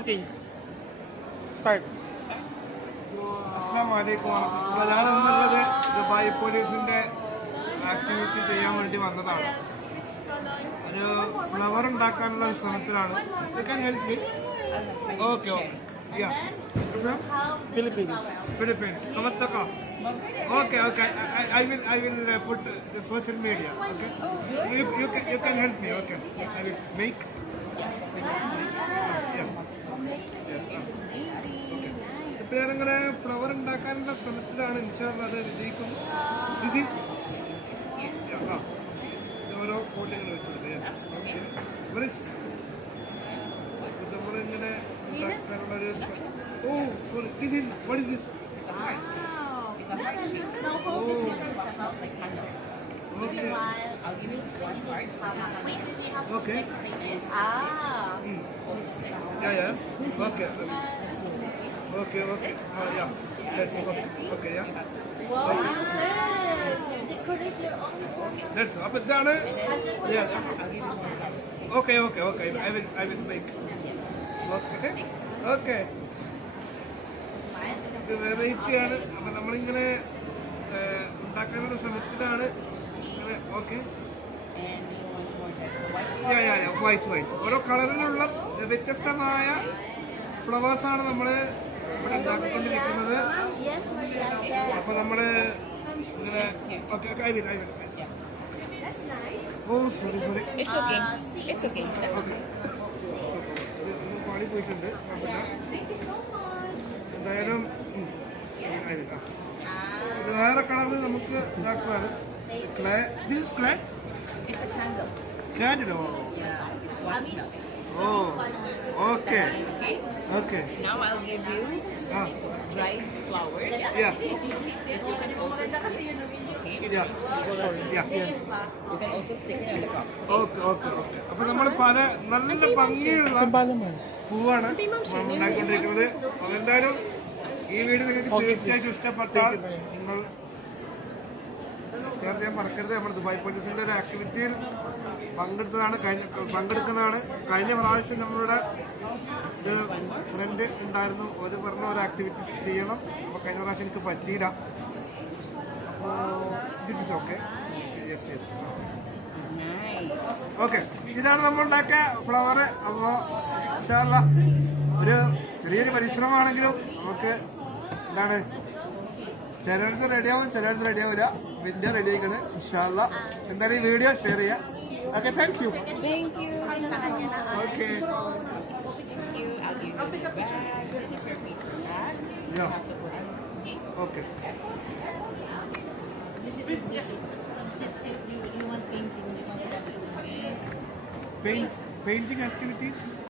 Okay. Start. അസ്സലാമലൈക്കും വറഹ്മത്തുള്ളാഹി. ഞാനെന്നുള്ളത് ദുബായ് പോലീസിന്റെ ആക്ടിവിറ്റി ചെയ്യാൻ വേണ്ടി വന്നതാണ്. ഒരു ഫ്ലവർ ഉണ്ടാക്കാനുള്ള ശ്രമത്തിലാണ്. ഓക്കെ ഫിലിപ്പീൻസ് നമസ്തക. Okay. I will put the social media. Okay. You can help me. Okay. I will make. ഇപ്പൊ ഞാനിങ്ങനെ ഫ്ലവർ ഉണ്ടാക്കാനുള്ള ശ്രമത്തിലാണ്. ഇൻഷാല്ലാ അത് വിജയിക്കുന്നു. ദിസ് ഈസ് ഓരോ കോട്ടിങ്ങനെ വെച്ചുള്ളത്. നമ്മളിങ്ങനെ ഉണ്ടാക്കാനുള്ള ഒരു sorry this is what is this? Okay. Yeah. Okay. Yeah. That's okay. Yeah. That's up and down. Yeah. Okay. I will make. Okay. ഇത് വെറൈറ്റി ആണ്. അപ്പൊ നമ്മളിങ്ങനെ ഉണ്ടാക്കാനുള്ള ശ്രമത്തിലാണ്. ഇങ്ങനെ ഓക്കെ വൈറ്റ് ഓരോ കളറിലുള്ള വ്യത്യസ്തമായ ഫ്ലവേഴ്സാണ് നമ്മൾ ഇവിടെ ഉണ്ടാക്കിക്കൊണ്ടിരിക്കുന്നത്. അപ്പൊ നമ്മള് ഇങ്ങനെ സോറി പാടി പോയിട്ടുണ്ട്. എന്തായാലും ഇത് വേറെ കളറിൽ നമുക്ക് ഇതാക്കുവാണ്. Clay. This is clay. Candle. Oh. Okay. Now I'll give you dried flowers. Yeah. You can also stick it on the cup. Okay. അപ്പൊ നമ്മൾ പല നല്ല ഭംഗിയുള്ള പൂവാണ് ഉണ്ടാക്കിക്കൊണ്ടിരിക്കുന്നത്. അപ്പൊ എന്തായാലും ഈ വീഡിയോ നിങ്ങൾക്ക് തീർച്ചയായിട്ടും ഇഷ്ടപ്പെട്ടാൽ നിങ്ങൾ ഷെയർ ചെയ്യാൻ മറക്കരുത്. നമ്മുടെ ദുബായ് പോലീസിന്റെ ഒരു ആക്ടിവിറ്റിയിൽ പങ്കെടുക്കുന്നതാണ്. കഴിഞ്ഞ പ്രാവശ്യം നമ്മളുടെ ഒരു ഫ്രണ്ട് ഉണ്ടായിരുന്നു. ഒരു പറഞ്ഞ ഒരു ആക്ടിവിറ്റീസ് ചെയ്യണം. അപ്പൊ കഴിഞ്ഞ പ്രാവശ്യം എനിക്ക് പറ്റിയില്ല. അപ്പോൾ ഓക്കെ. ഓക്കെ, ഇതാണ് നമ്മൾ ഉണ്ടാക്കിയ ഫ്ലവർ. അപ്പോ ഇൻഷാല്ലാ ഒരു ചെറിയൊരു പരിശ്രമമാണെങ്കിലും നമുക്ക് എന്താണ് ചിലർക്ക് റെഡിയാവും, ചിലർക്ക് റെഡിയാവില്ല. പിന്നെ റെഡി ആയിക്കണ് ഇൻഷാല്ലാ. എന്തായാലും ഈ വീഡിയോ ഷെയർ ചെയ്യാം. Okay, thank you. Okay okay. Painting activities.